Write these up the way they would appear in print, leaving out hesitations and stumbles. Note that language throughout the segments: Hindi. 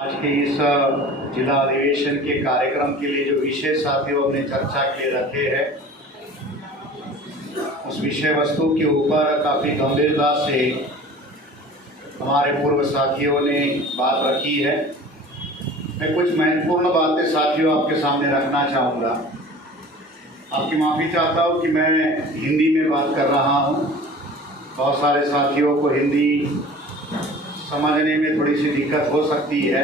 आज के इस जिला अधिवेशन के कार्यक्रम के लिए जो विषय साथियों हमने चर्चा के लिए रखे हैं, उस विषय वस्तु के ऊपर काफ़ी गंभीरता से हमारे पूर्व साथियों ने बात रखी है। मैं कुछ महत्वपूर्ण बातें साथियों आपके सामने रखना चाहूँगा। आपकी माफ़ी चाहता हूँ कि मैं हिंदी में बात कर रहा हूँ। बहुत सारे साथियों को हिंदी समझने में थोड़ी सी दिक्कत हो सकती है।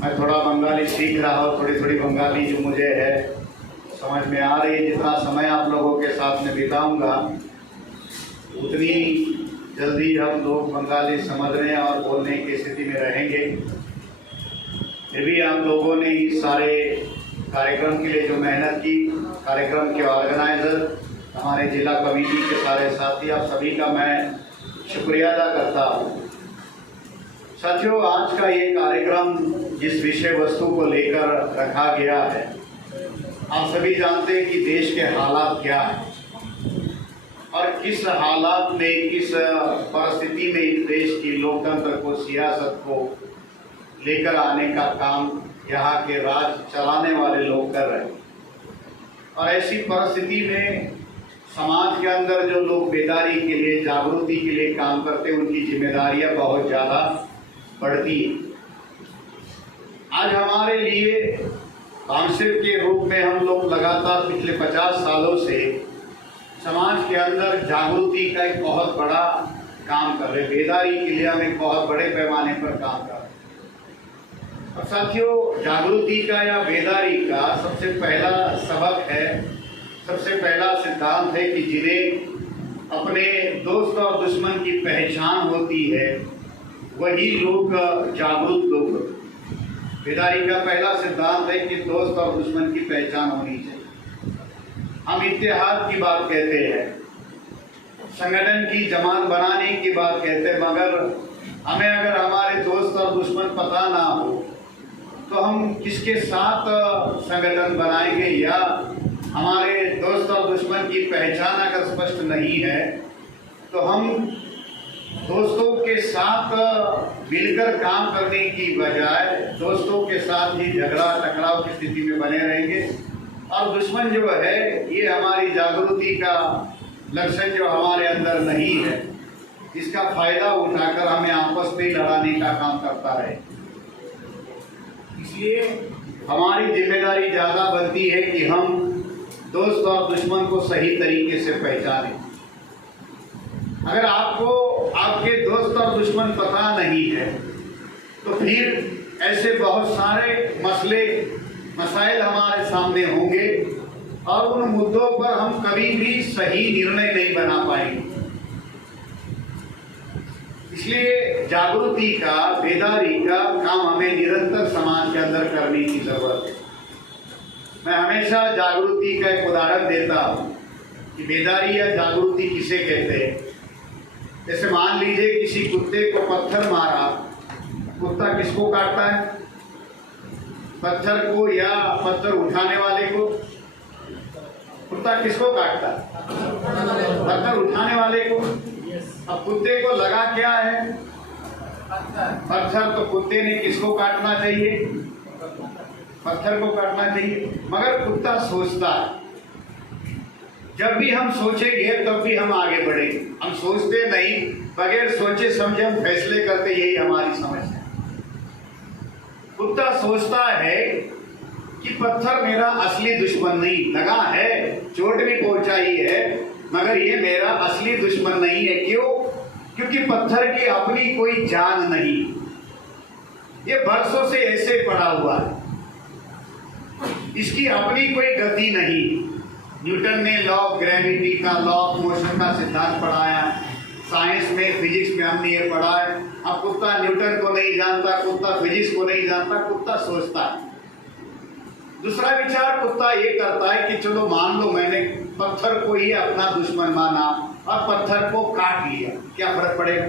मैं थोड़ा बंगाली सीख रहा हूँ, थोड़ी बंगाली जो मुझे है समझ में आ रही है। जितना समय आप लोगों के साथ में बिताऊंगा उतनी जल्दी हम लोग बंगाली समझने और बोलने की स्थिति में रहेंगे। फिर भी आप लोगों ने इस सारे कार्यक्रम के लिए जो मेहनत की, कार्यक्रम के ऑर्गेनाइजर, हमारे जिला कमेटी के सारे साथी, आप सभी का मैं शुक्रिया अदा करता हूँ। साथियों, आज का ये कार्यक्रम जिस विषय वस्तु को लेकर रखा गया है, आप सभी जानते हैं कि देश के हालात क्या है और किस हालात में, किस परिस्थिति में इस देश की लोकतंत्र को, सियासत को लेकर आने का काम यहाँ के राज चलाने वाले लोग कर रहे हैं। और ऐसी परिस्थिति में समाज के अंदर जो लोग बेदारी के लिए, जागृति के लिए काम करते हैं, उनकी जिम्मेदारियां बहुत ज़्यादा बढ़ती है। आज हमारे लिए काउंसिल के रूप में हम लोग लगातार पिछले 50 सालों से समाज के अंदर जागृति का एक बहुत बड़ा काम कर रहे हैं। बेदारी के लिए हम एक बहुत बड़े पैमाने पर काम कर रहे हैं। और साथियों, जागृति का या बेदारी का सबसे पहला सबक है, सबसे पहला सिद्धांत है कि जिन्हें अपने दोस्त और दुश्मन की पहचान होती है वही लोग जागरूक लोग होते हैं। बेदारी का पहला सिद्धांत है कि दोस्त और दुश्मन की पहचान होनी चाहिए। हम इत्तेहाद की बात कहते हैं, संगठन की जमात बनाने की बात कहते हैं, मगर हमें अगर हमारे दोस्त और दुश्मन पता ना हो तो हम किसके साथ संगठन बनाएंगे, या हमारे दोस्त और दुश्मन की पहचान अगर स्पष्ट नहीं है तो हम दोस्तों के साथ मिलकर काम करने की बजाय दोस्तों के साथ ही झगड़ा टकराव की स्थिति में बने रहेंगे। और दुश्मन जो है, ये हमारी जागृति का लक्षण जो हमारे अंदर नहीं है, इसका फायदा उठाकर हमें आपस में लड़ाने का काम करता है। इसलिए हमारी जिम्मेदारी ज़्यादा बनती है कि हम दोस्त और दुश्मन को सही तरीके से पहचानें। अगर आपको आपके दोस्त और दुश्मन पता नहीं है तो फिर ऐसे बहुत सारे मसाइल हमारे सामने होंगे और उन मुद्दों पर हम कभी भी सही निर्णय नहीं बना पाएंगे। इसलिए जागृति का, बेदारी का काम हमें निरंतर समाज के अंदर करने की जरूरत है। मैं हमेशा जागृति का एक उदाहरण देता हूँ कि बेदारी या जागृति किसे कहते हैं। जैसे मान लीजिए किसी कुत्ते को पत्थर मारा, कुत्ता किसको काटता है? पत्थर को या पत्थर उठाने वाले को? कुत्ता किसको काटता है? पत्थर उठाने वाले को। अब कुत्ते को लगा क्या है? पत्थर। तो कुत्ते ने किसको काटना चाहिए? पत्थर को काटना चाहिए। मगर कुत्ता सोचता है। जब भी हम सोचेंगे तब भी हम आगे बढ़ेंगे। हम सोचते नहीं, बगैर सोचे समझे हम फैसले करते, यही हमारी समझ है। कुत्ता सोचता है कि पत्थर मेरा असली दुश्मन नहीं, लगा है, चोट भी पहुंचाई है, मगर ये मेरा असली दुश्मन नहीं है। क्यों? क्योंकि पत्थर की अपनी कोई जान नहीं, ये बरसों से ऐसे पड़ा हुआ है, इसकी अपनी कोई गति नहीं। न्यूटन ने लॉ ऑफ ग्रेविटी का, लॉ ऑफ मोशन का सिद्धांत पढ़ाया, साइंस में, फिजिक्स में हमने ये पढ़ा है। अब कुत्ता न्यूटन को नहीं जानता, कुत्ता फिजिक्स को नहीं जानता, कुत्ता सोचता है। दूसरा विचार कुत्ता ये करता है कि चलो मान लो मैंने पत्थर को ही अपना दुश्मन माना और पत्थर को काट लिया, क्या फर्क पड़ेगा?